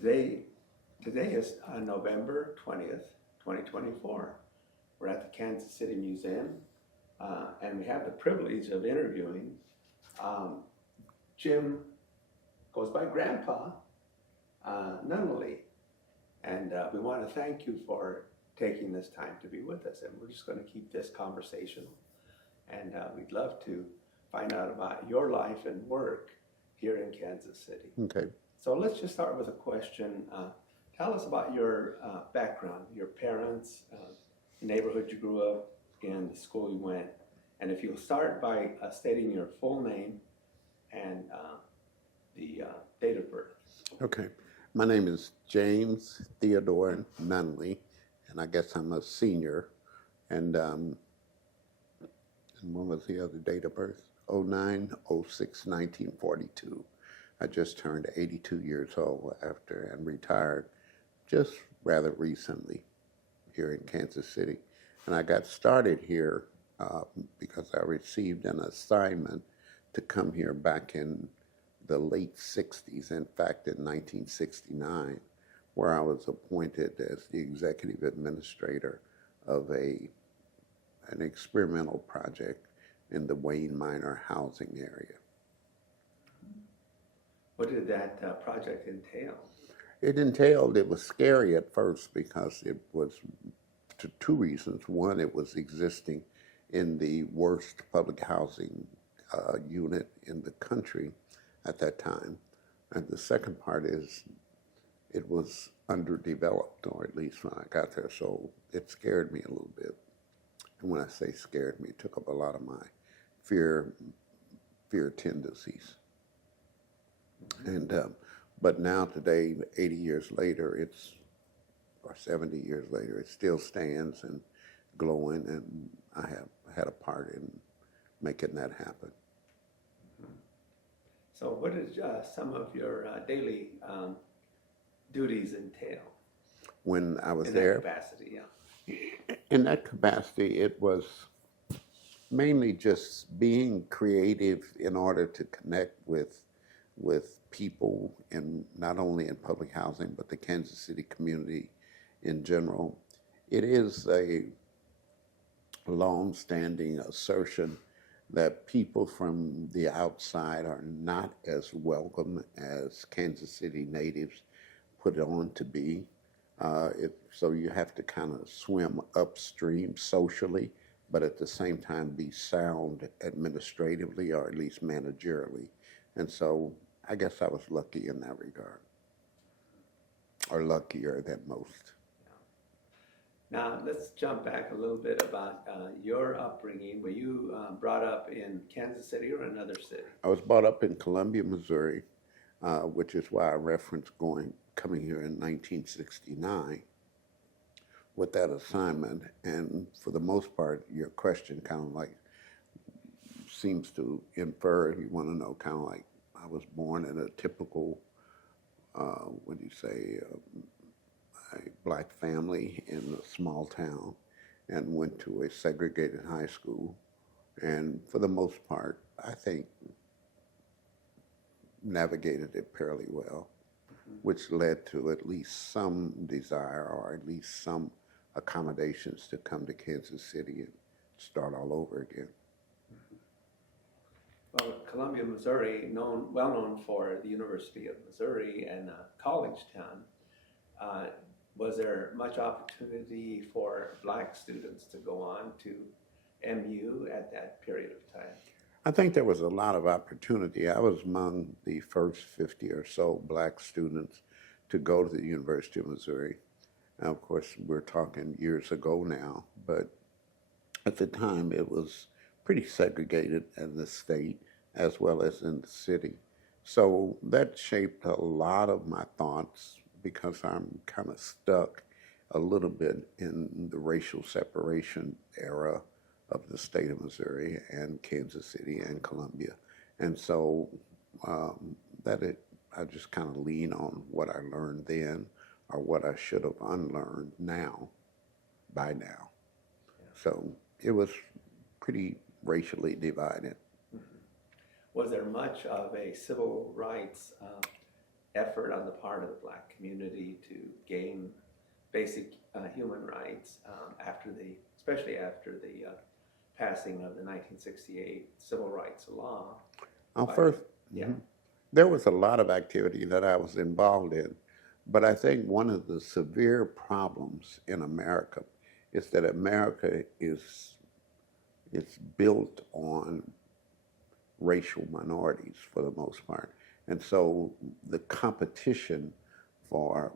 Today, today is November 20th, 2024. We're at the Kansas City Museum, and we have the privilege of interviewing Jim, goes by Grandpa, Nunnelly. And we want to thank you for taking this time to be with us. And we're just going to keep this conversational. And we'd love to find out about your life and work here in Kansas City. Okay. So let's just start with a question. Tell us about your background, your parents, the neighborhood you grew up in, the school you went. And if you'll start by stating your full name and the date of birth. Okay. My name is James Theodore Nunnelly, and I guess I'm a senior. And when was the other date of birth? 09/06/1942. I just turned 82 years old after and retired just rather recently here in Kansas City. And I got started here because I received an assignment to come here back in the late 60s, in fact in 1969, where I was appointed as the executive administrator of an experimental project in the Wayne Minor housing area. What did that project entail? It was scary at first because it was for two reasons. One, it was existing in the worst public housing unit in the country at that time. And the second part is it was underdeveloped, or at least when I got there, so it scared me a little bit. And when I say scared me, it took up a lot of my fear tendencies. And but now today, 80 years later, or 70 years later, it still stands and glowing, and I have had a part in making that happen. So what did some of your daily duties entail? When I was in there, that capacity, yeah. in that capacity, it was mainly just being creative in order to connect with people, in not only in public housing but the Kansas City community in general. It is a long-standing assertion that people from the outside are not as welcome as Kansas City natives put it on to be. So you have to kind of swim upstream socially, but at the same time be sound administratively, or at least managerially. And so I guess I was lucky in that regard, or luckier than most. Now let's jump back a little bit about your upbringing. Were you brought up in Kansas City or another city? I was brought up in Columbia, Missouri, which is why I referenced coming here in 1969 with that assignment. And for the most part, your question kind of like seems to infer, you want to know, kind of like I was born in a typical, a black family in a small town, and went to a segregated high school. And for the most part, I think navigated it fairly well, which led to at least some desire, or at least some accommodations to come to Kansas City and start all over again. Well, Columbia, Missouri, well known for the University of Missouri and a college town. Was there much opportunity for black students to go on to MU at that period of time? I think there was a lot of opportunity. I was among the first 50 or so black students to go to the University of Missouri. Now, of course, we're talking years ago now, but at the time it was pretty segregated in the state as well as in the city. So that shaped a lot of my thoughts, because I'm kind of stuck a little bit in the racial separation era of the state of Missouri and Kansas City and Columbia. And so I just kind of lean on what I learned then, or what I should have unlearned by now. So it was pretty racially divided. Was there much of a civil rights effort on the part of the Black community to gain basic human rights especially after the passing of the 1968 Civil Rights Law. First, Yeah. there was a lot of activity that I was involved in, but I think one of the severe problems in America is that America it's built on racial minorities for the most part, and so the competition for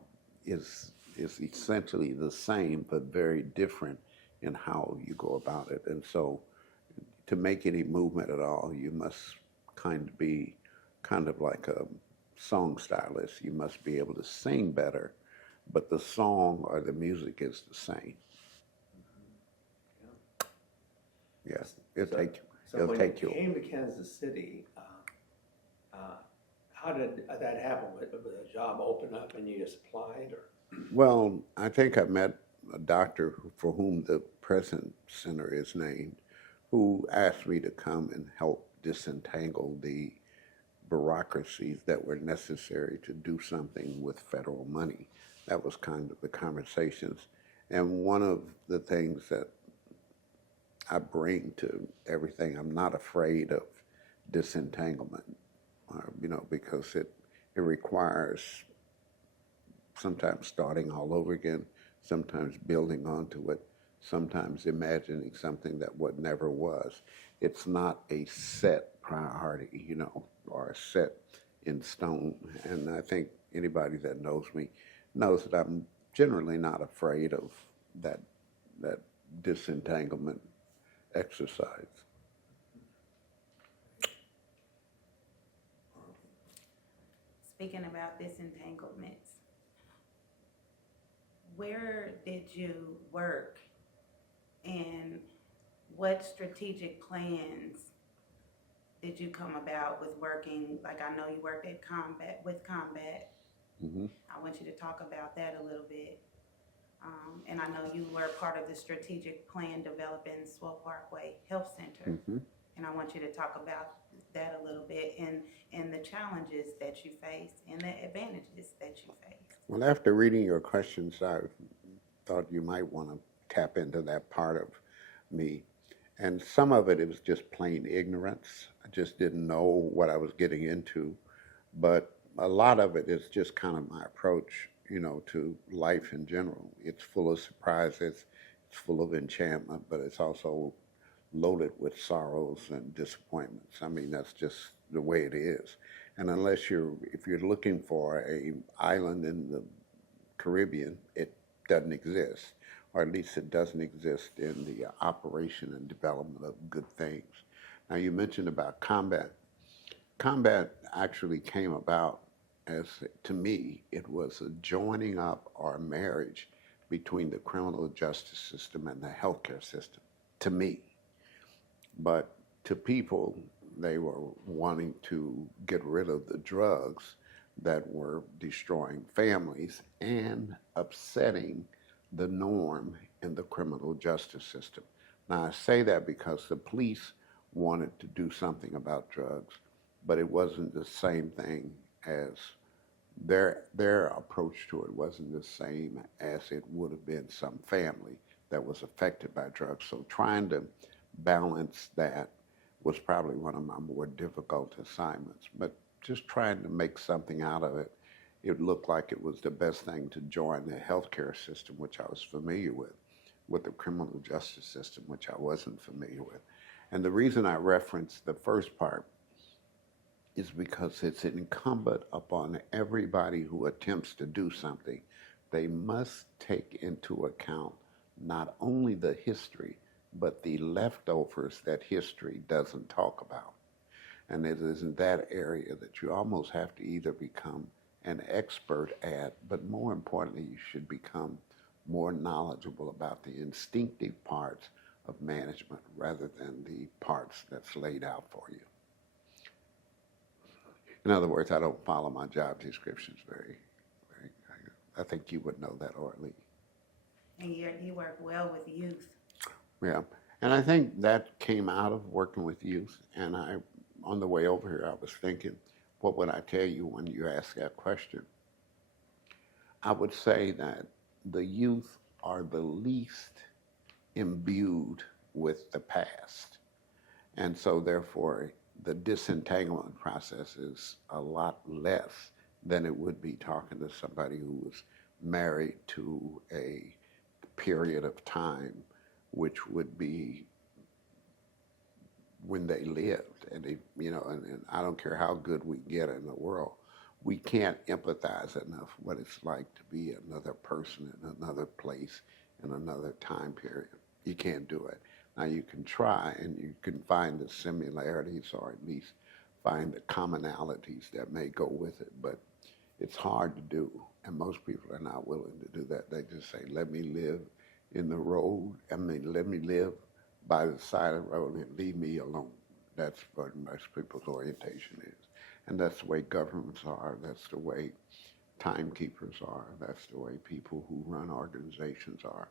is essentially the same but very different in how you go about it. And so to make any movement at all, you must be kind of like a song stylist. You must be able to sing better, but the song or the music is the same. Yes, it'll take you. When you came to Kansas City, how did that happen? Did a job open up and you just applied, or? Well, I think I met a doctor for whom the present center is named, who asked me to come and help disentangle the bureaucracies that were necessary to do something with federal money. That was kind of the conversations. And one of the things that I bring to everything, I'm not afraid of disentanglement, because it requires sometimes starting all over again, sometimes building onto it, sometimes imagining something that never was. It's not a set priority, or set in stone. And I think anybody that knows me knows that I'm generally not afraid of that disentanglement exercise. Speaking about disentanglements, where did you work and what strategic plans did you come about with working? Like, I know you worked at Combat. Mm-hmm. I want you to talk about that a little bit. And I know you were part of the strategic plan developing Swell Parkway Health Center. Mm-hmm. And I want you to talk about that a little bit and the challenges that you faced and the advantages that you faced. Well, after reading your questions, I thought you might want to tap into that part of me. And some of it was just plain ignorance. I just didn't know what I was getting into. But a lot of it is just kind of my approach, to life in general. It's full of surprises, it's full of enchantment, but it's also loaded with sorrows and disappointments. I mean, that's just the way it is. And if you're looking for an island in the Caribbean, it doesn't exist, or at least it doesn't exist in the operation and development of good things. Now, you mentioned about combat. Combat actually came about as, to me, it was a joining up or a marriage between the criminal justice system and the healthcare system, to me. But to people, they were wanting to get rid of the drugs that were destroying families and upsetting the norm in the criminal justice system. Now, I say that because the police wanted to do something about drugs, but it wasn't the same thing as their approach to it wasn't the same as it would have been some family that was affected by drugs. So trying to balance that was probably one of my more difficult assignments. But just trying to make something out of it, it looked like it was the best thing to join the healthcare system, which I was familiar with the criminal justice system, which I wasn't familiar with. And the reason I referenced the first part is because it's incumbent upon everybody who attempts to do something. They must take into account not only the history, but the leftovers that history doesn't talk about. And it is in that area that you almost have to either become an expert at, but more importantly, you should become more knowledgeable about the instinctive parts of management rather than the parts that's laid out for you. In other words, I don't follow my job descriptions very. I think you would know that, Orly. And you work well with youth. Yeah, and I think that came out of working with youth. And on the way over here, I was thinking, what would I tell you when you ask that question? I would say that the youth are the least imbued with the past. And so, therefore, the disentanglement process is a lot less than it would be talking to somebody who was married to a period of time, which would be when they lived. And, and I don't care how good we get in the world, we can't empathize enough what it's like to be another person in another place in another time period. You can't do it. Now you can try and you can find the similarities or at least find the commonalities that may go with it, but it's hard to do. And most people are not willing to do that. They just say, let me live in the road. Let me live by the side of the road and leave me alone. That's what most people's orientation is. And that's the way governments are. That's the way timekeepers are. That's the way people who run organizations are.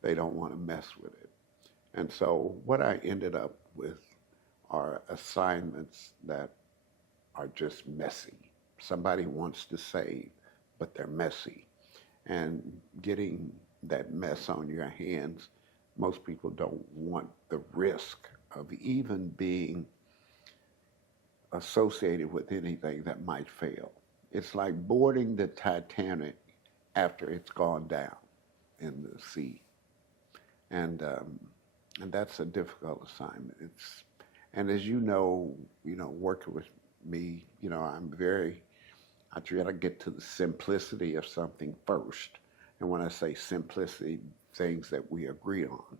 They don't want to mess with it. And so what I ended up with are assignments that are just messy. Somebody wants to save, but they're messy. And getting that mess on your hands, most people don't want the risk of even being associated with anything that might fail. It's like boarding the Titanic after it's gone down in the sea. And that's a difficult assignment. And as working with me, I try to get to the simplicity of something first. And when I say simplicity, things that we agree on.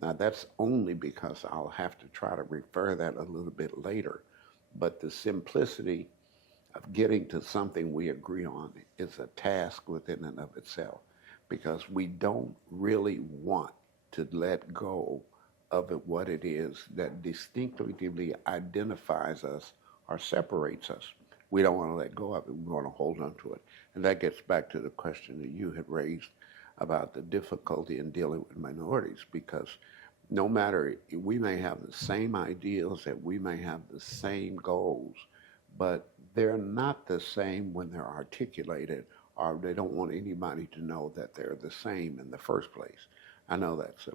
Now that's only because I'll have to try to refer that a little bit later. But the simplicity of getting to something we agree on is a task within and of itself, because we don't really want to let go of it, what it is that distinctively identifies us or separates us. We don't want to let go of it. We want to hold on to it. And that gets back to the question that you had raised about the difficulty in dealing with minorities, because no matter, we may have the same ideals, that we may have the same goals, but they're not the same when they're articulated, or they don't want anybody to know that they're the same in the first place. I know that's a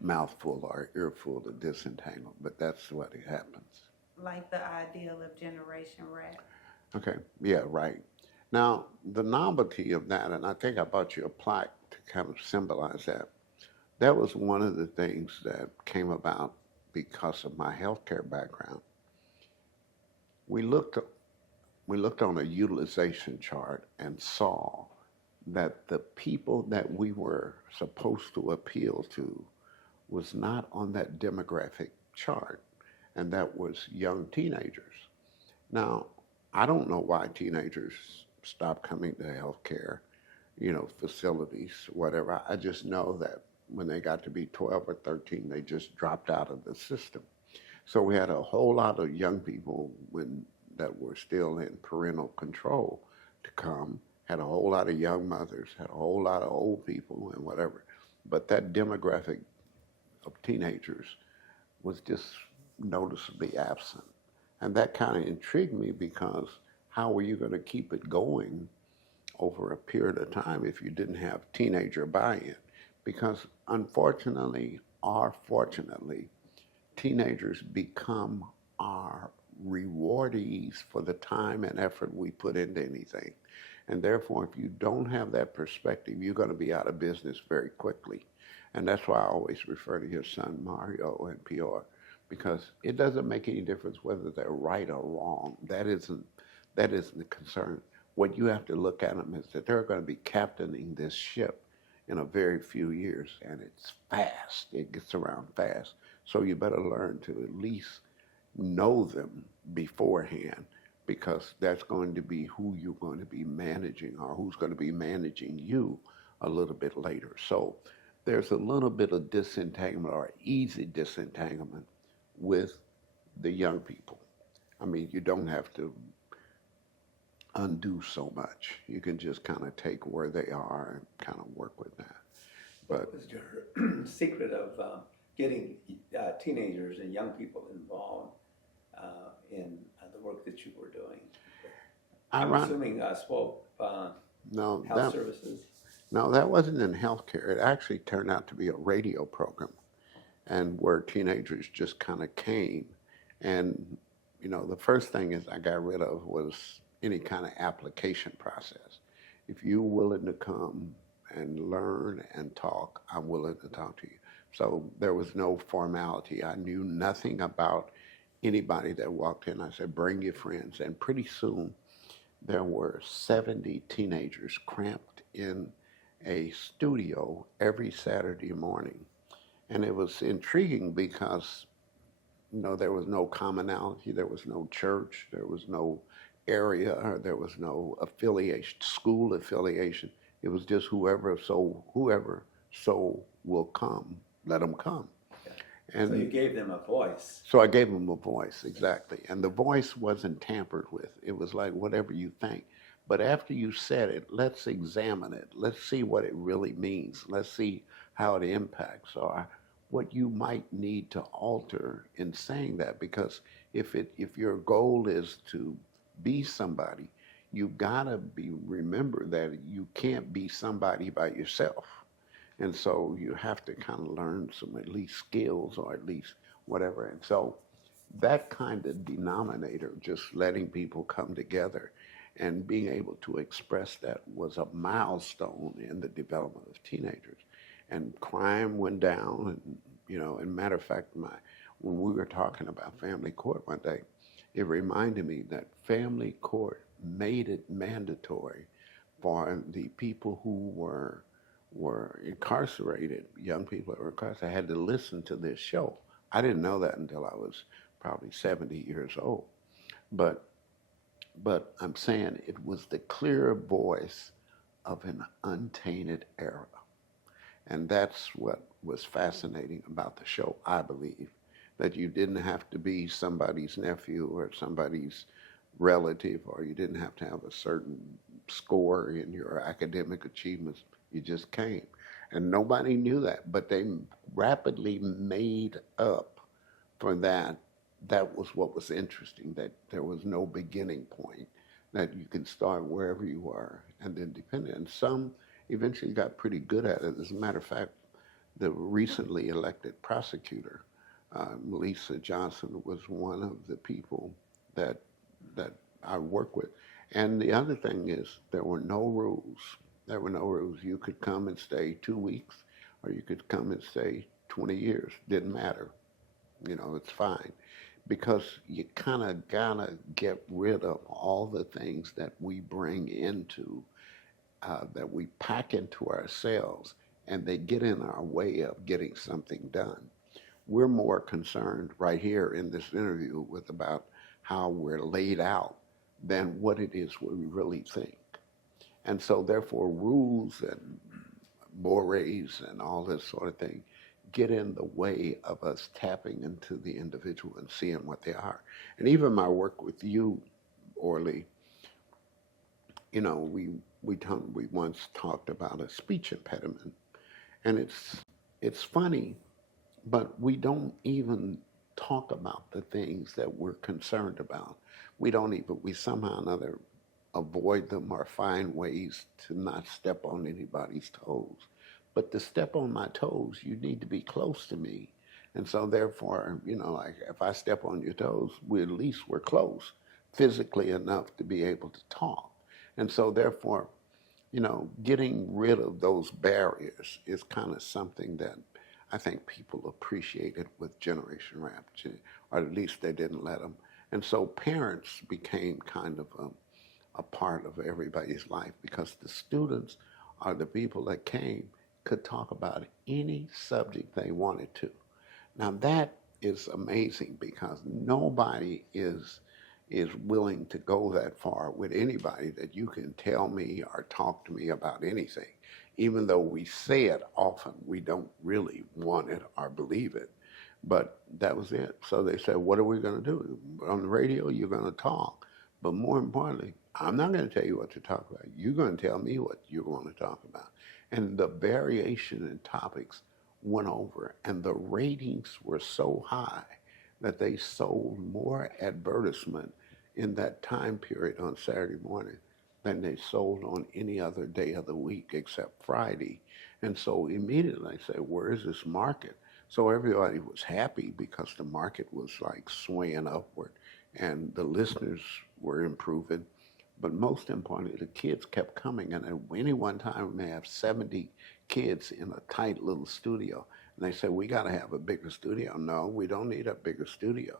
mouthful or earful to disentangle, but that's what it happens. Like the ideal of generation rap. Okay, yeah, right. Now, the novelty of that, and I think I bought you a plaque to kind of symbolize that, that was one of the things that came about because of my healthcare background. We looked, we looked on a utilization chart and saw that the people that we were supposed to appeal to was not on that demographic chart, and that was young teenagers. Now, I don't know why teenagers stop coming to healthcare, facilities, whatever. I just know that when they got to be 12 or 13, they just dropped out of the system. So we had a whole lot of young people that were still in parental control to come, had a whole lot of young mothers, had a whole lot of old people and whatever. But that demographic of teenagers was just noticeably absent. And that kind of intrigued me, because how were you going to keep it going over a period of time if you didn't have teenager buy-in? Because unfortunately or fortunately, teenagers become our rewardees for the time and effort we put into anything. And therefore, if you don't have that perspective, you're going to be out of business very quickly. And that's why I always refer to your son Mario and Pior, because it doesn't make any difference whether they're right or wrong. That isn't the concern. What you have to look at them is that they're going to be captaining this ship in a very few years, and it's fast. It gets around fast. So you better learn to at least know them beforehand, because that's going to be who you're going to be managing, or who's going to be managing you a little bit later. So there's a little bit of disentanglement, or easy disentanglement, with the young people. I mean, you don't have to undo so much. You can just kind of take where they are and kind of work with that. But what was your secret of getting teenagers and young people involved in the work that you were doing? I I'm run, assuming SWOPE, no, health services. no, that wasn't in healthcare. It actually turned out to be a radio program, and where teenagers just kind of came. And, the first thing is I got rid of was any kind of application process. If you're willing to come and learn and talk, I'm willing to talk to you. So there was no formality. I knew nothing about anybody that walked in. I said, bring your friends. And pretty soon there were 70 teenagers cramped in a studio every Saturday morning. And it was intriguing because, there was no commonality, there was no church, there was no area, or there was no affiliation, school affiliation. It was just whoever so will come, let them come. So you And gave them a voice. so I gave them a voice, exactly. And the voice wasn't tampered with. It was like, whatever you think. But after you said it, let's examine it. Let's see what it really means. Let's see how it impacts or what you might need to alter in saying that. Because if your goal is to be somebody, you gotta remember that you can't be somebody by yourself. And so you have to kind of learn some at least skills or at least whatever. And so that kind of denominator, just letting people come together and being able to express that, was a milestone in the development of teenagers. And crime went down. And, and matter of fact, when we were talking about family court one day, it reminded me that family court made it mandatory for the people who were incarcerated, young people that were incarcerated, had to listen to this show. I didn't know that until I was probably 70 years old. But I'm saying it was the clear voice of an untainted era. And that's what was fascinating about the show, I believe, that you didn't have to be somebody's nephew or somebody's relative, or you didn't have to have a certain score in your academic achievements. You just came. And nobody knew that, but they rapidly made up for that. That was what was interesting, that there was no beginning point, that you can start wherever you are and then depend. And some eventually got pretty good at it. As a matter of fact, the recently elected prosecutor, Melissa Johnson, was one of the people that I work with. And the other thing is there were no rules. There were no rules. You could come and stay 2 weeks, or you could come and stay 20 years. Didn't matter. It's fine. Because you kind of gotta get rid of all the things that we bring into, that we pack into ourselves, and they get in our way of getting something done. We're more concerned right here in this interview with about how we're laid out than what it is we really think. And so therefore rules and mores and all this sort of thing get in the way of us tapping into the individual and seeing what they are. And even my work with you, Orly, we once talked about a speech impediment, and it's funny, but we don't even talk about the things that we're concerned about. We somehow or another avoid them or find ways to not step on anybody's toes. But to step on my toes, you need to be close to me. And so therefore, like if I step on your toes, we're close physically enough to be able to talk. And so therefore, getting rid of those barriers is kind of something that I think people appreciated with Generation Rap, or at least they didn't let them. And so parents became kind of a part of everybody's life, because the students are the people that could talk about any subject they wanted to. Now that is amazing, because nobody is willing to go that far with anybody, that you can tell me or talk to me about anything. Even though we say it often, we don't really want it or believe it. But that was it. So they said, what are we going to do? On the radio, you're going to talk. But more importantly, I'm not going to tell you what to talk about. You're going to tell me what you want to talk about. And the variation in topics went over, and the ratings were so high that they sold more advertisement in that time period on Saturday morning than they sold on any other day of the week except Friday. And so immediately I said, where is this market? So everybody was happy because the market was like swaying upward and the listeners were improving. But most importantly, the kids kept coming. And at any one time, we may have 70 kids in a tight little studio. And they said, we got to have a bigger studio. No, we don't need a bigger studio.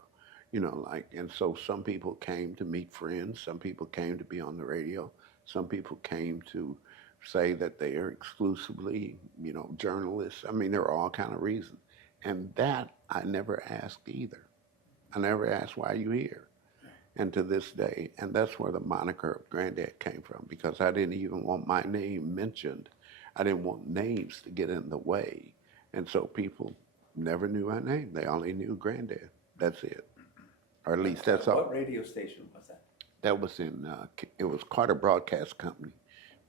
And so some people came to meet friends. Some people came to be on the radio. Some people came to say that they are exclusively, journalists. I mean, there are all kind of reasons. And that I never asked either. I never asked, why are you here? And to this day, and that's where the moniker of Granddad came from, because I didn't even want my name mentioned. I didn't want names to get in the way. And so people never knew my name. They only knew Granddad. That's it. Or at least that's all. What radio station was that? That was it was Carter Broadcast Company,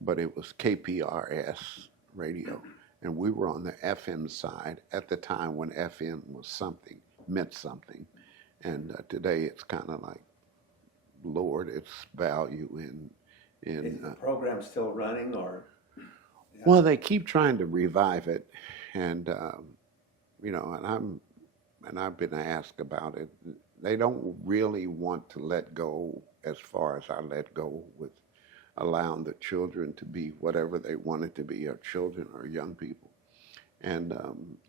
but it was KPRS radio. And we were on the FM side at the time when FM was something, meant something. And today it's kind of like lowered its value Is the program still running or? Yeah. Well, they keep trying to revive it. And, and I've been asked about it. They don't really want to let go as far as I let go with allowing the children to be whatever they wanted to be, or children or young people. And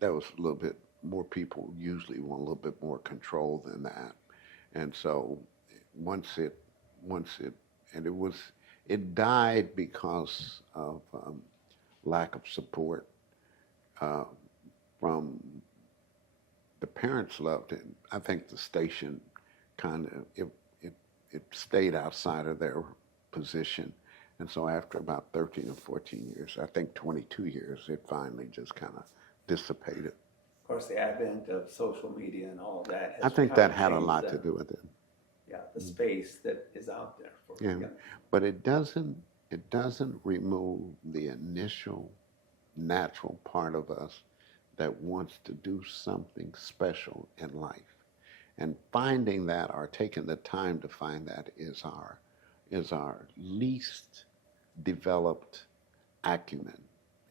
that was a little bit more, people usually want a little bit more control than that. And so it died because of lack of support from the parents. Loved it. I think the station kind of it stayed outside of their position, and so after about 13 or 14 years, I think 22 years, it finally just kind of dissipated. Of course, the advent of social media and all that has I think kind that of had a changed lot to do with it. Yeah, the space that is out there for Yeah, young. but it doesn't remove the initial natural part of us that wants to do something special in life. And finding that, or taking the time to find that, is our least developed acumen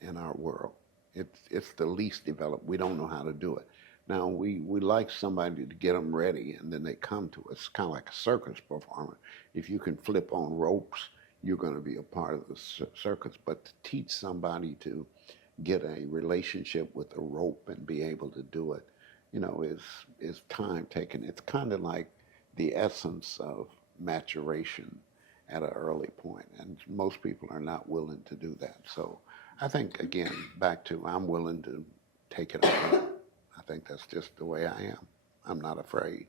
in our world. It's the least developed. We don't know how to do it. Now, we like somebody to get them ready, and then they come to us. It's kind of like a circus performer. If you can flip on ropes, you're going to be a part of the circus. But to teach somebody to get a relationship with a rope and be able to do it, is time taken. It's kind of like the essence of maturation at an early point, and most people are not willing to do that. So I think, again, back to, I'm willing to take it on. I think that's just the way I am. I'm not afraid.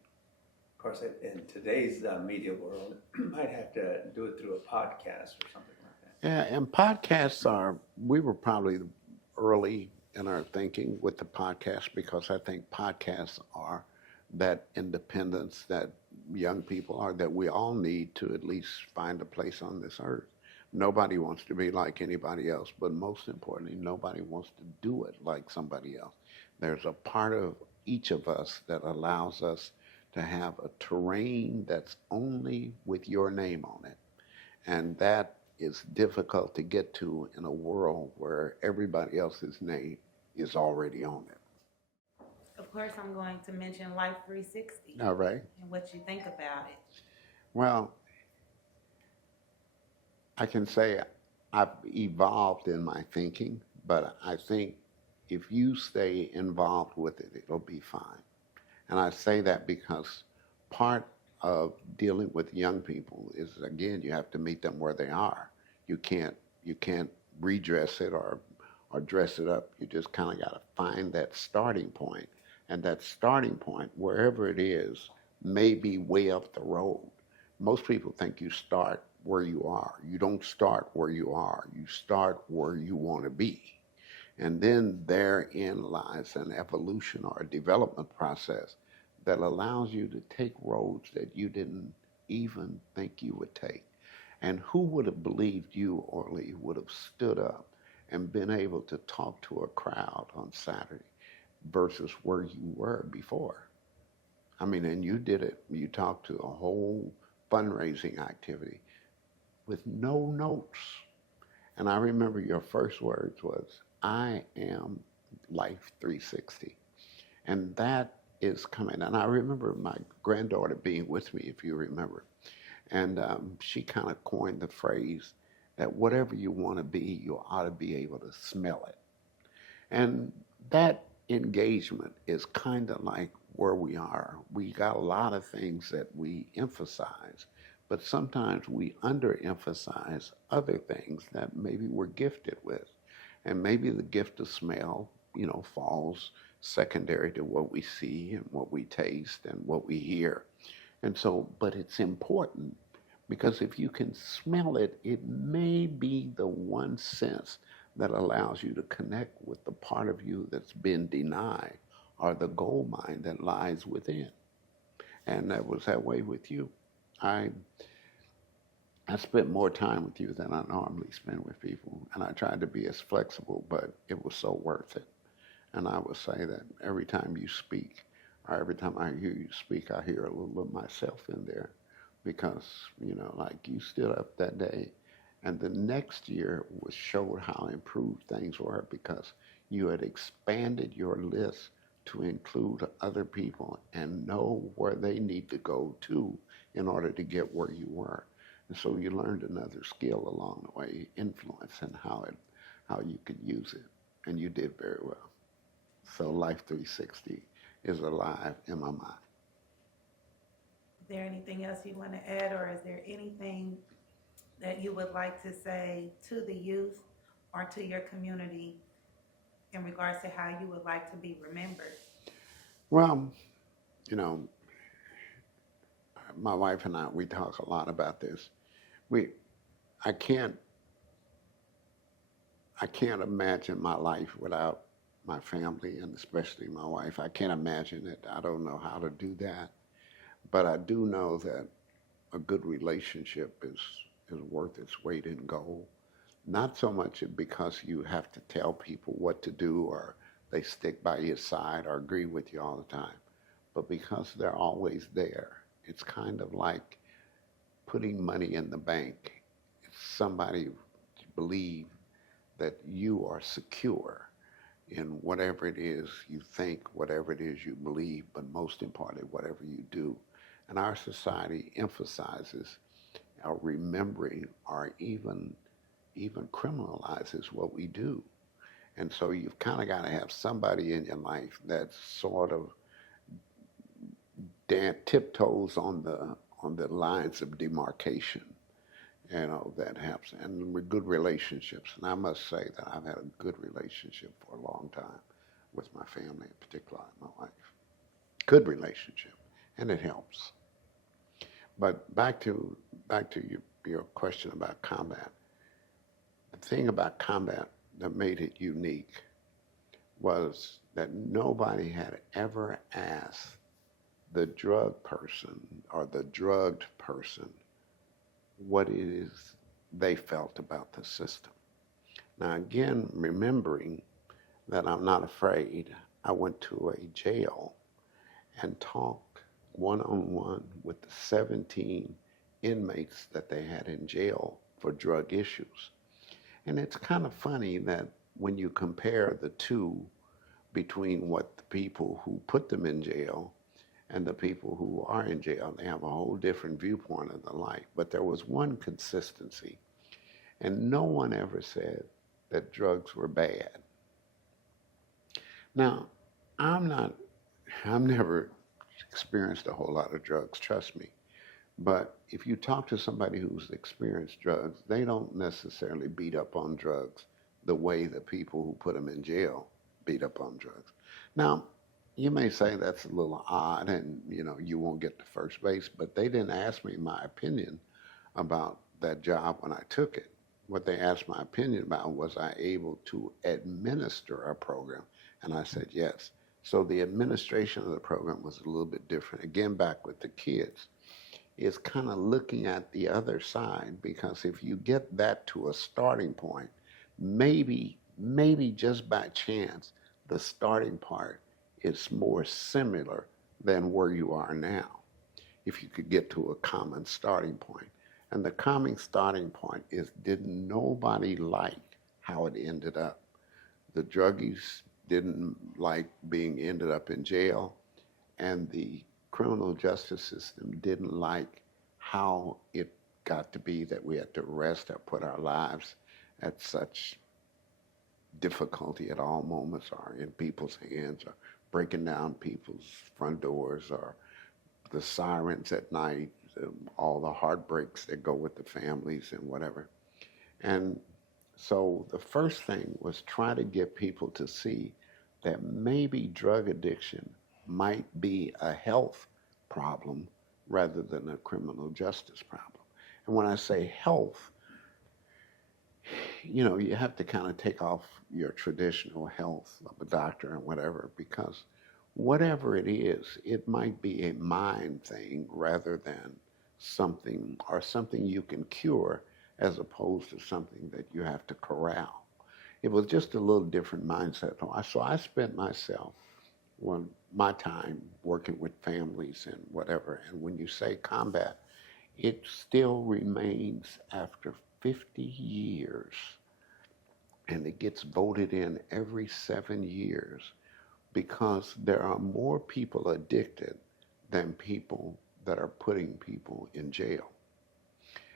Of course, in today's media world, you might have to do it through a podcast or something like that. Yeah, and podcasts we were probably early in our thinking with the podcast, because I think podcasts are that independence that young people are, that we all need to at least find a place on this earth. Nobody wants to be like anybody else, but most importantly, nobody wants to do it like somebody else. There's a part of each of us that allows us to have a terrain that's only with your name on it. And that is difficult to get to in a world where everybody else's name is already on it. Of course, I'm going to mention Life 360. All right. And what you think about it. Well, I can say I've evolved in my thinking, but I think if you stay involved with it, it'll be fine. And I say that because part of dealing with young people is, again, you have to meet them where they are. You can't redress it or dress it up. You just kind of got to find that starting point. And that starting point, wherever it is, may be way up the road. Most people think you start where you are. You don't start where you are. You start where you want to be. And then therein lies an evolution or a development process that allows you to take roads that you didn't even think you would take. And who would have believed you, Orly, would have stood up and been able to talk to a crowd on Saturday versus where you were before? I mean, and you did it. You talked to a whole fundraising activity with no notes. And I remember your first words was, I am Life 360. And that is coming. And I remember my granddaughter being with me, if you remember. And she kind of coined the phrase that whatever you want to be, you ought to be able to smell it. And that engagement is kind of like where we are. We got a lot of things that we emphasize, but sometimes we underemphasize other things that maybe we're gifted with. And maybe the gift of smell, falls secondary to what we see and what we taste and what we hear. And so, but it's important because if you can smell it, it may be the one sense that allows you to connect with the part of you that's been denied or the gold mine that lies within. And that was that way with you. I I spent more time with you than I normally spend with people, and I tried to be as flexible, but it was so worth it. And I would say that every time you speak, or every time I hear you speak, I hear a little of myself in there because, like you stood up that day, and the next year was showed how improved things were because you had expanded your list to include other people and know where they need to go to in order to get where you were. And so you learned another skill along the way, influence, and how you could use it. And you did very well. So Life 360 is alive in my mind. Is there anything else you want to add, or is there anything that you would like to say to the youth or to your community in regards to how you would like to be remembered? Well, you know, my wife and I, we talk a lot about this. We, I can't, I can't imagine my life without my family and especially my wife. I can't imagine it. I don't know how to do that. But I do know that a good relationship is worth its weight in gold. Not so much because you have to tell people what to do or they stick by your side or agree with you all the time, but because they're always there. It's kind of like putting money in the bank. It's somebody to believe that you are secure in whatever it is you think, whatever it is you believe, but most importantly, whatever you do. And our society emphasizes our remembering or even criminalizes what we do. And so you've kind of got to have somebody in your life that sort of tiptoes on the lines of demarcation, that happens. And with good relationships. And I must say that I've had a good relationship for a long time with my family, in particular my wife. Good relationship, and it helps. But back to your question about combat. The thing about combat that made it unique was that nobody had ever asked the drug person or the drugged person what it is they felt about the system. Now, again, remembering that I'm not afraid, I went to a jail and talked one-on-one with the 17 inmates that they had in jail for drug issues. And it's kind of funny that when you compare the two between what the people who put them in jail and the people who are in jail, they have a whole different viewpoint of the life. But there was one consistency, and no one ever said that drugs were bad. Now, I've never experienced a whole lot of drugs, trust me. But if you talk to somebody who's experienced drugs, they don't necessarily beat up on drugs the way the people who put them in jail beat up on drugs. Now, you may say that's a little odd and, you won't get to first base, but they didn't ask me my opinion about that job when I took it. What they asked my opinion about was I able to administer a program? And I said yes. So the administration of the program was a little bit different. Again, back with the kids, is kind of looking at the other side, because if you get that to a starting point, maybe just by chance, the starting part is more similar than where you are now, if you could get to a common starting point. And the common starting point is, did nobody like how it ended up? The druggies didn't like being ended up in jail, and the criminal justice system didn't like how it got to be that we had to arrest or put our lives at such difficulty at all moments, or in people's hands, or breaking down people's front doors, or the sirens at night, all the heartbreaks that go with the families and whatever. And so the first thing was try to get people to see that maybe drug addiction might be a health problem rather than a criminal justice problem. And when I say health, you have to kind of take off your traditional health of a doctor and whatever, because whatever it is, it might be a mind thing rather than something you can cure, as opposed to something that you have to corral. It was just a little different mindset. So I spent my time working with families and whatever. And when you say combat, it still remains after 50 years, and it gets voted in every 7 years, because there are more people addicted than people that are putting people in jail.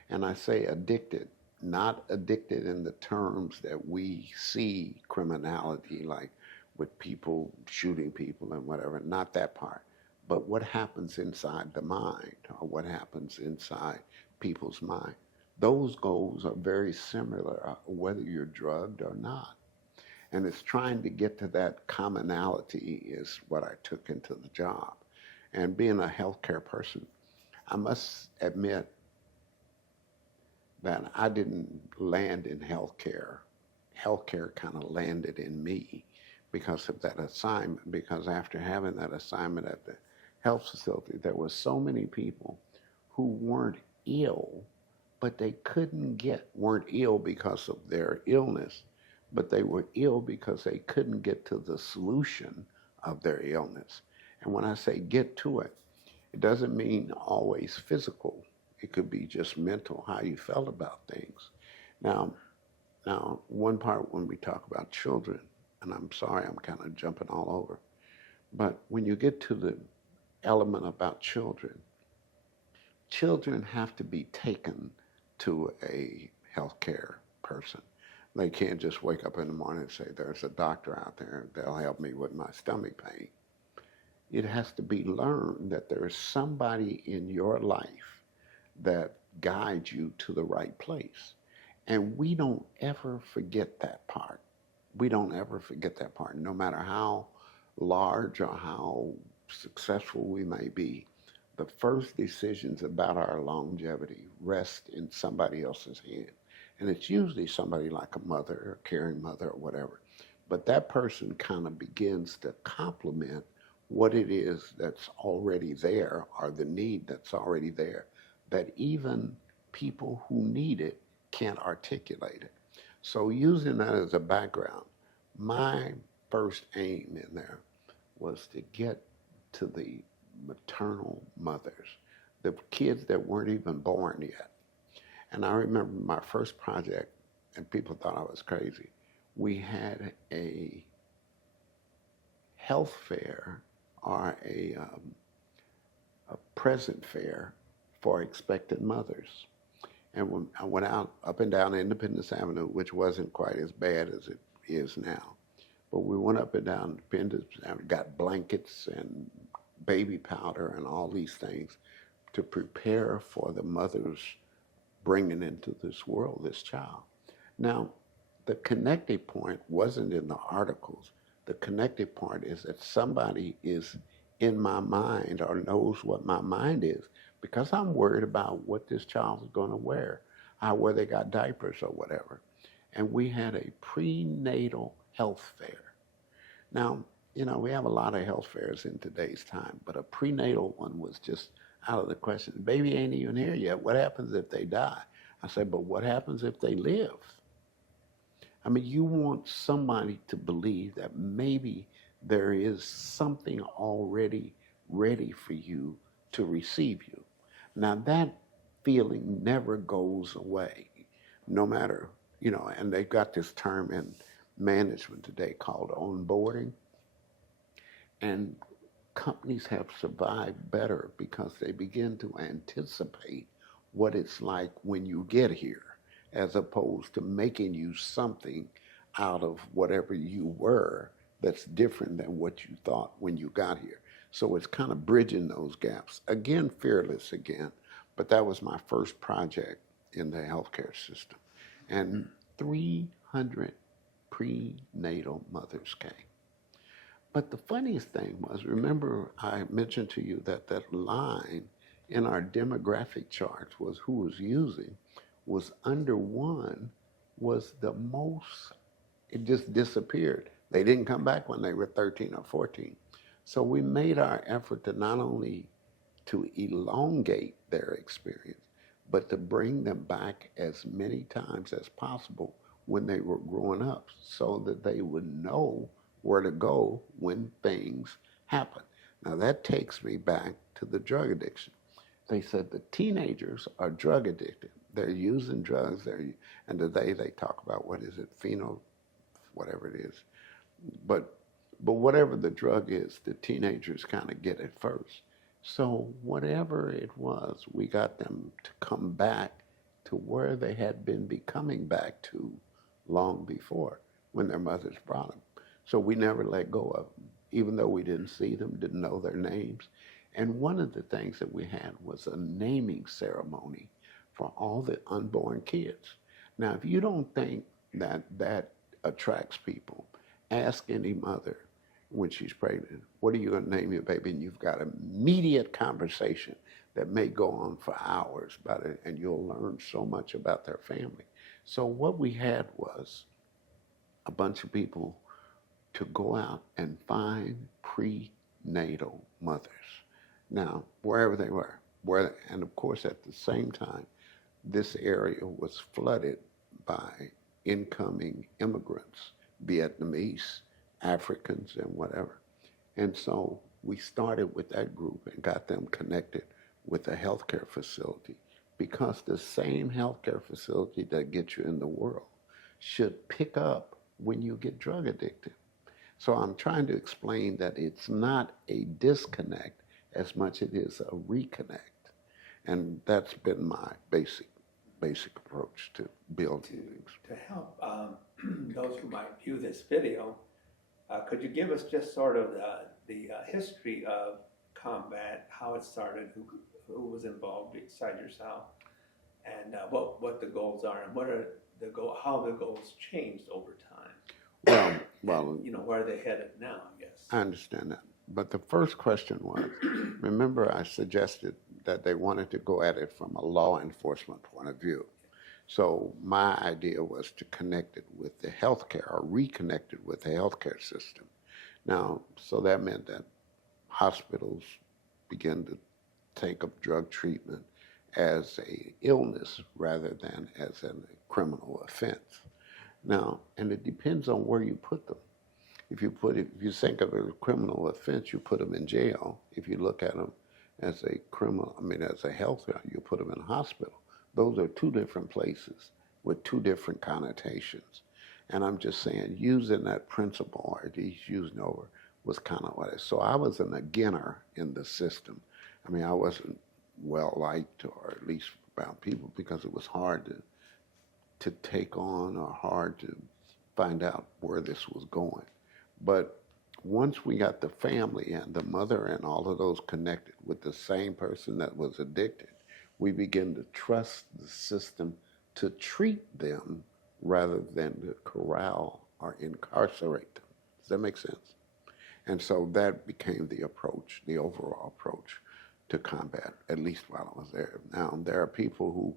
And I say addicted, not addicted in the terms that we see criminality, like with people shooting people and whatever, not that part. But what happens inside the mind, or what happens inside people's mind. Those goals are very similar, whether you're drugged or not. And it's trying to get to that commonality is what I took into the job. And being a healthcare person, I must admit that I didn't land in healthcare. Healthcare kind of landed in me because of that assignment, because after having that assignment at the health facility, there were so many people who weren't ill, but they weren't ill because of their illness, but they were ill because they couldn't get to the solution of their illness. And when I say get to it, it doesn't mean always physical. It could be just mental, how you felt about things. Now, one part when we talk about children, and I'm sorry, I'm kind of jumping all over, but when you get to the element about children, children have to be taken to a healthcare person. They can't just wake up in the morning and say, there's a doctor out there, they'll help me with my stomach pain. It has to be learned that there is somebody in your life that guides you to the right place. And we don't ever forget that part. We don't ever forget that part, no matter how large or how successful we may be. The first decisions about our longevity rest in somebody else's hand. And it's usually somebody like a mother or a caring mother or whatever. But that person kind of begins to complement what it is that's already there, or the need that's already there, that even people who need it can't articulate it. So using that as a background, my first aim in there was to get to the maternal mothers, the kids that weren't even born yet. And I remember my first project, and people thought I was crazy. We had a health fair, or a present fair for expectant mothers. And when I went out up and down Independence Avenue, which wasn't quite as bad as it is now, but we went up and down Independence Avenue, got blankets and baby powder and all these things to prepare for the mothers bringing into this world this child. Now, the connecting point wasn't in the articles. The connecting point is that somebody is in my mind, or knows what my mind is, because I'm worried about what this child is going to wear, where they got diapers or whatever. And we had a prenatal health fair. Now, we have a lot of health fairs in today's time, but a prenatal one was just out of the question. The baby ain't even here yet. What happens if they die? I said, but what happens if they live? I mean, you want somebody to believe that maybe there is something already ready for you to receive you. Now that feeling never goes away, no matter, and they've got this term in management today called onboarding, and companies have survived better because they begin to anticipate what it's like when you get here, as opposed to making you something out of whatever you were that's different than what you thought when you got here. So it's kind of bridging those gaps. Again, fearless again, but that was my first project in the healthcare system. And 300 prenatal mothers came. But the funniest thing was, remember I mentioned to you that that line in our demographic charts was who was using, was under one, was the most, it just disappeared. They didn't come back when they were 13 or 14. So we made our effort to not only to elongate their experience, but to bring them back as many times as possible when they were growing up so that they would know where to go when things happen. Now that takes me back to the drug addiction. They said the teenagers are drug addicted. They're using drugs. And today they talk about, what is it, whatever it is. But whatever the drug is, the teenagers kind of get it first. So whatever it was, we got them to come back to where they had been becoming back to long before when their mothers brought them. So we never let go of them, even though we didn't see them, didn't know their names. And one of the things that we had was a naming ceremony for all the unborn kids. Now, if you don't think that that attracts people, ask any mother when she's pregnant, what are you going to name your baby? And you've got an immediate conversation that may go on for hours about it, and you'll learn so much about their family. So what we had was a bunch of people to go out and find prenatal mothers. Now, wherever they were, and of course at the same time, this area was flooded by incoming immigrants, Vietnamese, Africans, and whatever. And so we started with that group and got them connected with a healthcare facility, because the same healthcare facility that gets you in the world should pick up when you get drug addicted. So I'm trying to explain that it's not a disconnect as much as it is a reconnect. And that's been my basic approach to building things. To help those who might view this video, could you give us just sort of the history of combat, how it started, who was involved beside yourself, and what the goals are, and what are how the goals changed over time? Well, where are they headed now, I guess. I understand that. But the first question was, remember I suggested that they wanted to go at it from a law enforcement point of view. So my idea was to connect it with the healthcare, or reconnect it with the healthcare system. Now, so that meant that hospitals began to take up drug treatment as a illness rather than as a criminal offense. Now, and it depends on where you put them. If you think of a criminal offense, you put them in jail. If you look at them as a as a health, you put them in a hospital. Those are two different places with two different connotations. And I'm just saying, using that principle, or these using over, was kind of what it is. So I was an againer in the system. I wasn't well liked, or at least around people, because it was hard to take on, or hard to find out where this was going. But once we got the family and the mother and all of those connected with the same person that was addicted, we begin to trust the system to treat them rather than to corral or incarcerate them. Does that make sense? And so that became the approach, the overall approach to combat, at least while I was there. Now, there are people who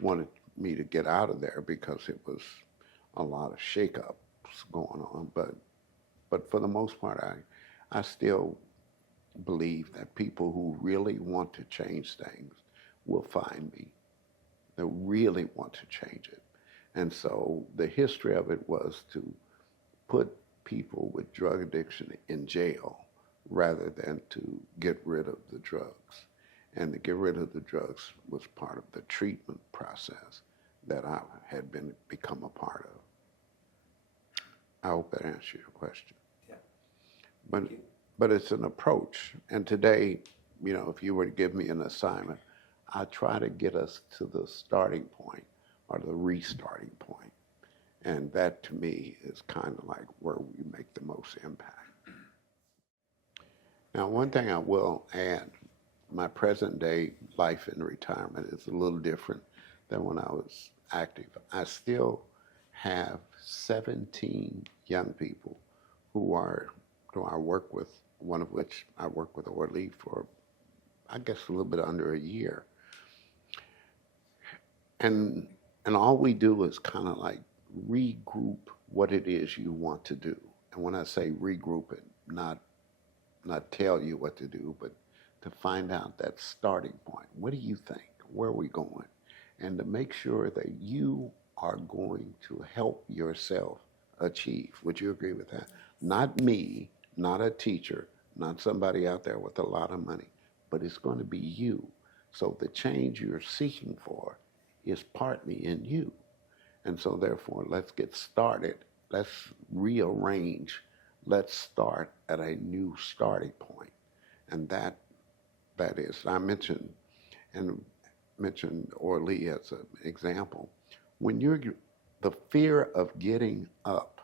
wanted me to get out of there because it was a lot of shakeups going on, but for the most part, I still believe that people who really want to change things will find me. They really want to change it. And so the history of it was to put people with drug addiction in jail rather than to get rid of the drugs. And to get rid of the drugs was part of the treatment process that I had become a part of. I hope that answers your question. Yeah. But, but it's an approach. And today, if you were to give me an assignment, I try to get us to the starting point or the restarting point. And that to me is kind of like where we make the most impact. Now, one thing I will add, my present day life in retirement is a little different than when I was active. I still have 17 young people who I work with, one of which I work with Orly for, I guess, a little bit under a year. And all we do is kind of like regroup what it is you want to do. And when I say regroup it, not tell you what to do, but to find out that starting point. What do you think? Where are we going? And to make sure that you are going to help yourself achieve. Would you agree with that? Not me, not a teacher, not somebody out there with a lot of money, but it's going to be you. So the change you're seeking for is partly in you. And so therefore, let's get started. Let's rearrange. Let's start at a new starting point. And that is, I mentioned Orly as an example. When the fear of getting up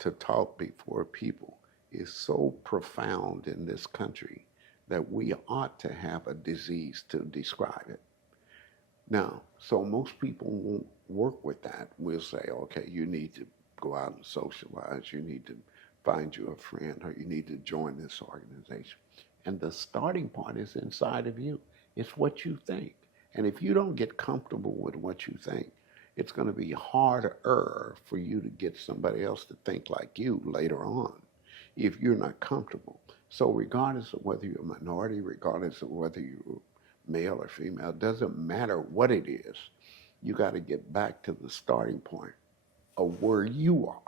to talk before people is so profound in this country that we ought to have a disease to describe it. Now, so most people won't work with that. We'll say, okay, you need to go out and socialize, you need to find you a friend, or you need to join this organization. And the starting point is inside of you. It's what you think. And if you don't get comfortable with what you think, it's going to be harder for you to get somebody else to think like you later on if you're not comfortable. So regardless of whether you're a minority, regardless of whether you're male or female, it doesn't matter what it is, you got to get back to the starting point of where you are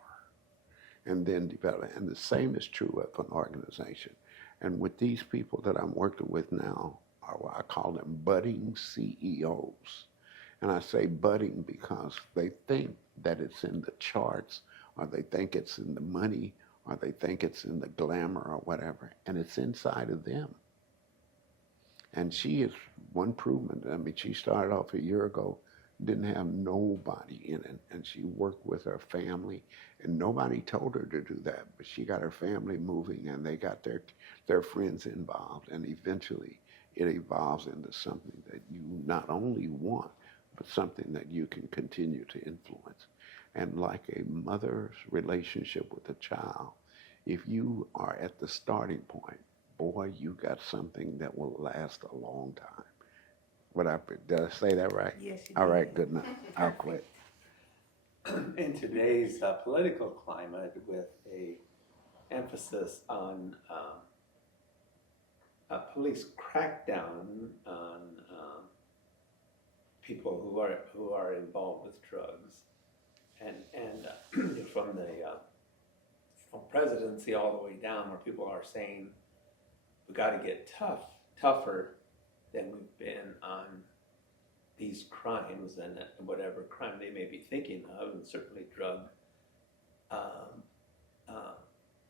and then develop. And the same is true of an organization. And with these people that I'm working with now, I call them budding CEOs. And I say budding because they think that it's in the charts, or they think it's in the money, or they think it's in the glamour or whatever, and it's inside of them. And she is one improvement. I mean, she started off a year ago, didn't have nobody in it, and she worked with her family, and nobody told her to do that, but she got her family moving, and they got their friends involved, and eventually it evolves into something that you not only want, but something that you can continue to influence. And like a mother's relationship with a child, if you are at the starting point, boy, you got something that will last a long time. Did I say that right? Yes, you All did. right, good enough. I'll quit. In today's political climate, with a emphasis on a police crackdown on people who are involved with drugs, and from from presidency all the way down, where people are saying we got to get tougher than we've been on these crimes and whatever crime they may be thinking of, and certainly drug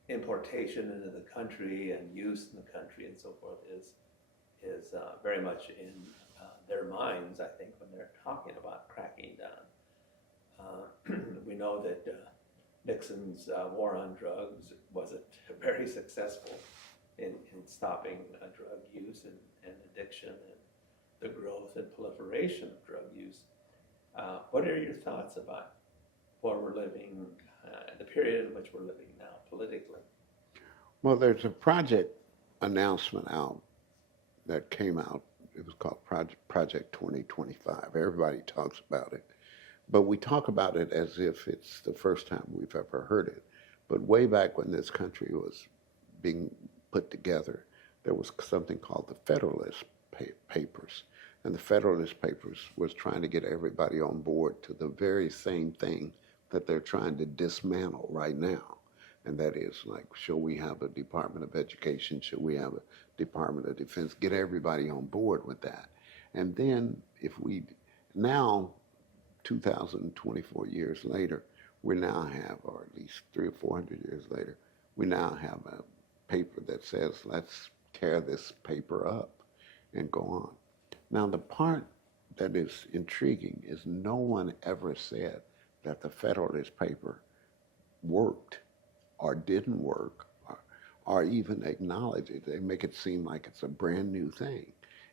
importation into the country and use in the country and so forth is very much in their minds, I think, when they're talking about cracking down. We know that Nixon's war on drugs wasn't very successful in stopping drug use and addiction and the growth and proliferation of drug use. What are your thoughts about where we're living, the period in which we're living now politically? Well, there's a project announcement out that came out. It was called Project 2025. Everybody talks about it. But we talk about it as if it's the first time we've ever heard it. But way back when this country was being put together, there was something called the Federalist Papers. And the Federalist Papers was trying to get everybody on board to the very same thing that they're trying to dismantle right now. And that is like, should we have a Department of Education? Should we have a Department of Defense? Get everybody on board with that. And then if we, now 2024 years later, we now have, or at least 300 or 400 years later, we now have a paper that says, let's tear this paper up and go on. Now, the part that is intriguing is no one ever said that the Federalist paper worked or didn't work or even acknowledge it. They make it seem like it's a brand new thing.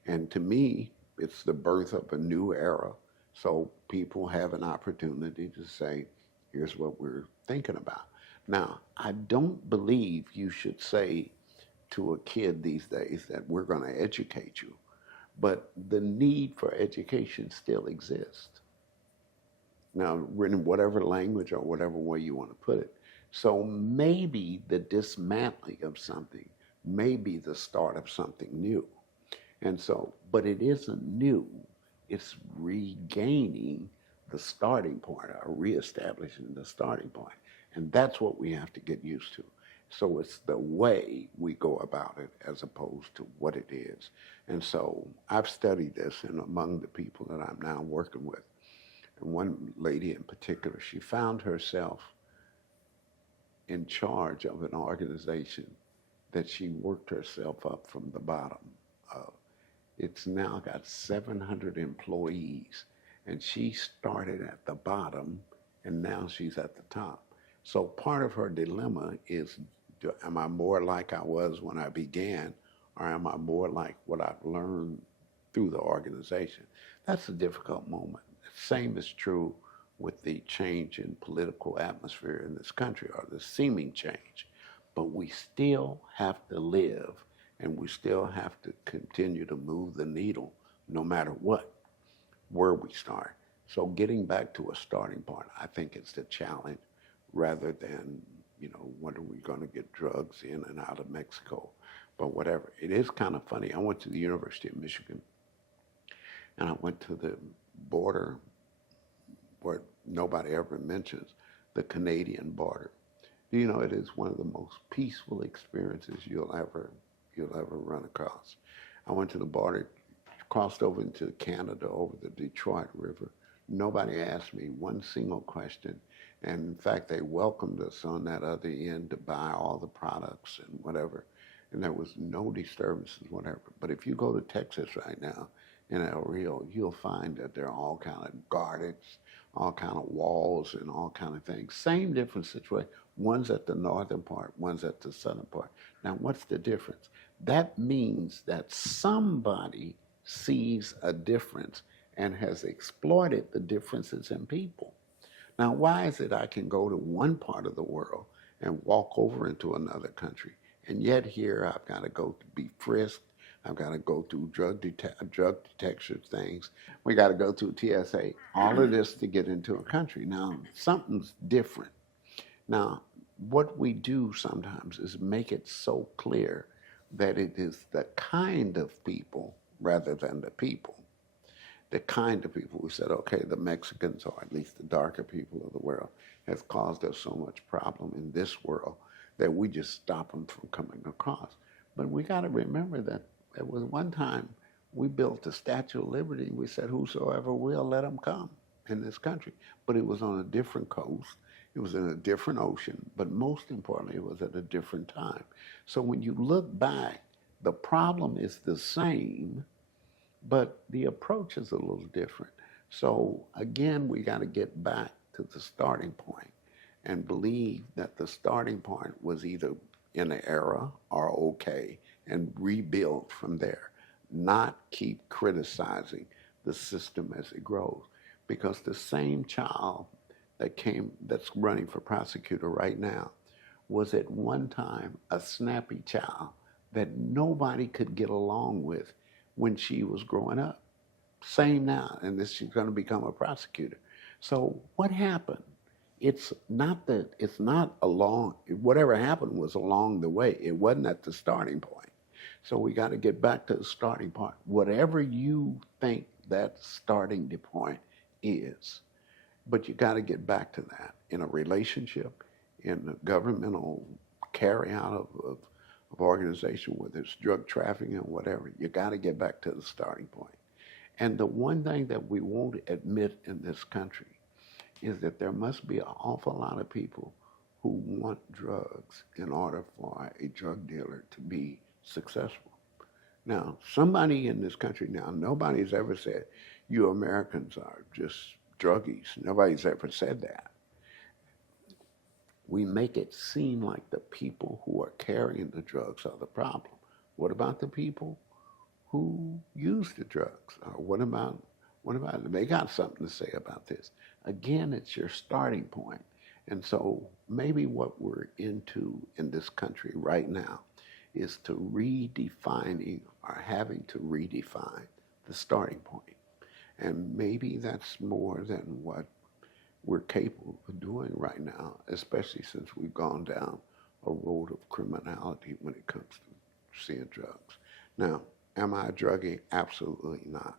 And to me, it's the birth of a new era. So people have an opportunity to say, here's what we're thinking about. Now, I don't believe you should say to a kid these days that we're going to educate you, but the need for education still exists. Now, in whatever language or whatever way you want to put it. So maybe the dismantling of something may be the start of something new. And so, but it isn't new. It's regaining the starting point or reestablishing the starting point. And that's what we have to get used to. So it's the way we go about it as opposed to what it is. And so I've studied this, and among the people that I'm now working with, and one lady in particular, she found herself in charge of an organization that she worked herself up from the bottom of. It's now got 700 employees, and she started at the bottom, and now she's at the top. So part of her dilemma is, am I more like I was when I began, or am I more like what I've learned through the organization? That's a difficult moment. The same is true with the change in political atmosphere in this country, or the seeming change. But we still have to live, and we still have to continue to move the needle no matter what, where we start. So getting back to a starting point, I think it's the challenge rather than, when are we going to get drugs in and out of Mexico, but whatever. It is kind of funny. I went to the University of Michigan, and I went to the border where nobody ever mentions, the Canadian border. It is one of the most peaceful experiences you'll ever run across. I went to the border, crossed over into Canada over the Detroit River. Nobody asked me one single question. And in fact, they welcomed us on that other end to buy all the products and whatever. And there was no disturbances, whatever. But if you go to Texas right now, in El Rio, you'll find that there are all kind of guarded, all kind of walls and all kind of things. Same different situation. One's at the northern part, one's at the southern part. Now, what's the difference? That means that somebody sees a difference and has exploited the differences in people. Now, why is it I can go to one part of the world and walk over into another country, and yet here I've got to go to be frisked, I've got to go through drug detection things, we got to go through TSA, all of this to get into a country. Now, something's different. Now, what we do sometimes is make it so clear that it is the kind of people rather than the people. The kind of people who said, okay, the Mexicans, or at least the darker people of the world, has caused us so much problem in this world that we just stop them from coming across. But we got to remember that there was one time we built the Statue of Liberty. We said, whosoever will, let them come in this country. But it was on a different coast. It was in a different ocean. But most importantly, it was at a different time. So when you look back, the problem is the same, but the approach is a little different. So again, we got to get back to the starting point and believe that the starting point was either in an era or okay, and rebuild from there, not keep criticizing the system as it grows. Because the same child that's running for prosecutor right now was at one time a snappy child that nobody could get along with when she was growing up. Same now, and she's going to become a prosecutor. So what happened? It's not along, whatever happened was along the way. It wasn't at the starting point. So we got to get back to the starting point. Whatever you think that starting point is, but you got to get back to that in a relationship, in the governmental carry out of organization, whether it's drug trafficking or whatever. You got to get back to the starting point. And the one thing that we won't admit in this country is that there must be an awful lot of people who want drugs in order for a drug dealer to be successful. Now, somebody in this country now, nobody's ever said, you Americans are just druggies. Nobody's ever said that. We make it seem like the people who are carrying the drugs are the problem. What about the people who use the drugs? Or what about them? They got something to say about this. Again, it's your starting point. And so maybe what we're into in this country right now is to redefining or having to redefine the starting point. And maybe that's more than what we're capable of doing right now, especially since we've gone down a road of criminality when it comes to seeing drugs. Now, am I a druggie? Absolutely not.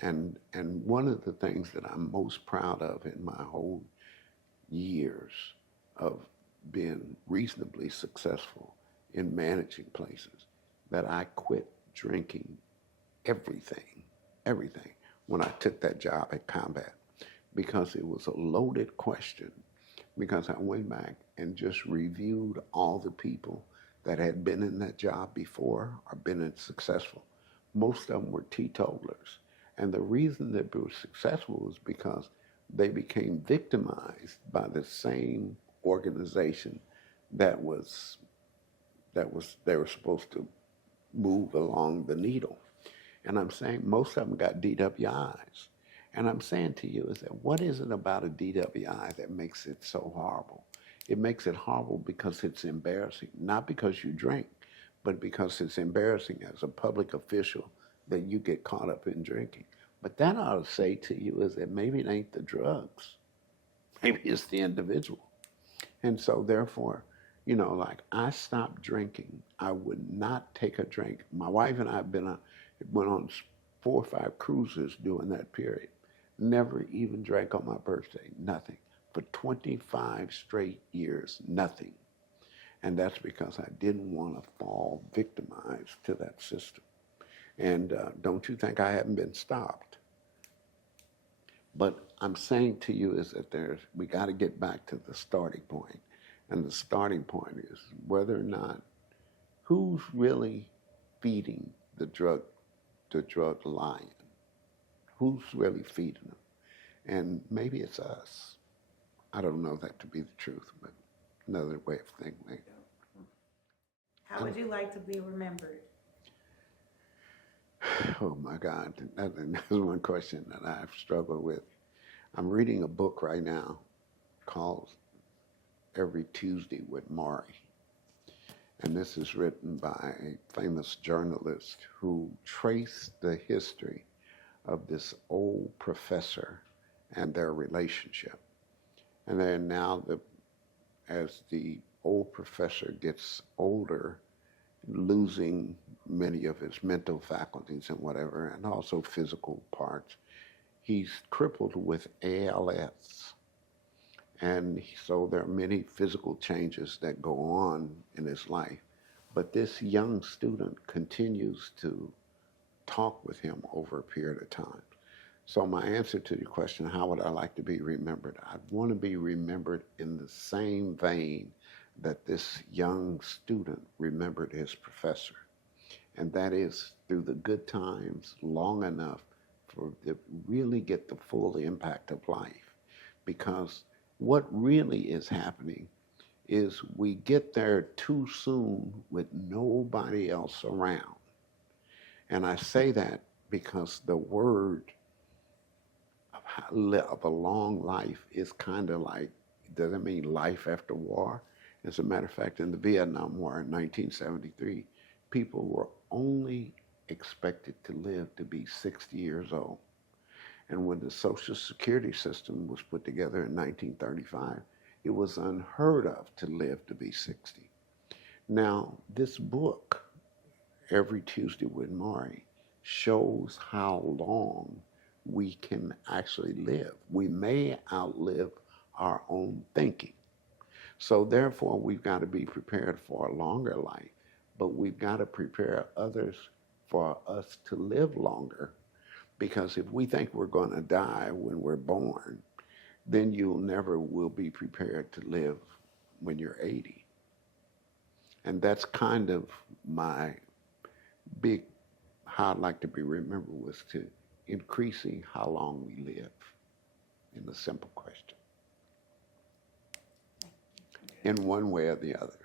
And one of the things that I'm most proud of in my whole years of being reasonably successful in managing places, that I quit drinking everything, when I took that job at Combat, because it was a loaded question, because I went back and just reviewed all the people that had been in that job before or been successful. Most of them were teetotalers. And the reason that they were successful was because they became victimized by the same organization that they were supposed to move along the needle. And I'm saying most of them got DWIs. And I'm saying to you is that what is it about a DWI that makes it so horrible? It makes it horrible because it's embarrassing, not because you drink, but because it's embarrassing as a public official that you get caught up in drinking. But that ought to say to you is that maybe it ain't the drugs. Maybe it's the individual. And so therefore, like I stopped drinking. I would not take a drink. My wife and I went on 4 or 5 cruises during that period. Never even drank on my birthday, nothing. For 25 straight years, nothing. And that's because I didn't want to fall victimized to that system. And don't you think I haven't been stopped? But I'm saying to you is that we got to get back to the starting point. And the starting point is whether or not, who's really feeding the drug lion? Who's really feeding them? And maybe it's us. I don't know that to be the truth, but another way of thinking. How would you like to be remembered? Oh my God, that's one question that I've struggled with. I'm reading a book right now called Every Tuesday with Maury. And this is written by a famous journalist who traced the history of this old professor and their relationship. And then now, as the old professor gets older, losing many of his mental faculties and whatever, and also physical parts, he's crippled with ALS. And so there are many physical changes that go on in his life. But this young student continues to talk with him over a period of time. So my answer to the question, how would I like to be remembered? I'd want to be remembered in the same vein that this young student remembered his professor. And that is through the good times long enough to really get the full impact of life. Because what really is happening is we get there too soon with nobody else around. And I say that because the word of a long life is kind of like, doesn't mean life after war. As a matter of fact, in the Vietnam War in 1973, people were only expected to live to be 60 years old. And when the Social Security system was put together in 1935, it was unheard of to live to be 60. Now, this book, Every Tuesday with Maury, shows how long we can actually live. We may outlive our own thinking. So therefore, we've got to be prepared for a longer life, but we've got to prepare others for us to live longer. Because if we think we're going to die when we're born, then you never will be prepared to live when you're 80. And that's kind of my big, how I'd like to be remembered was to increasing how long we live in the simple question, in one way or the other.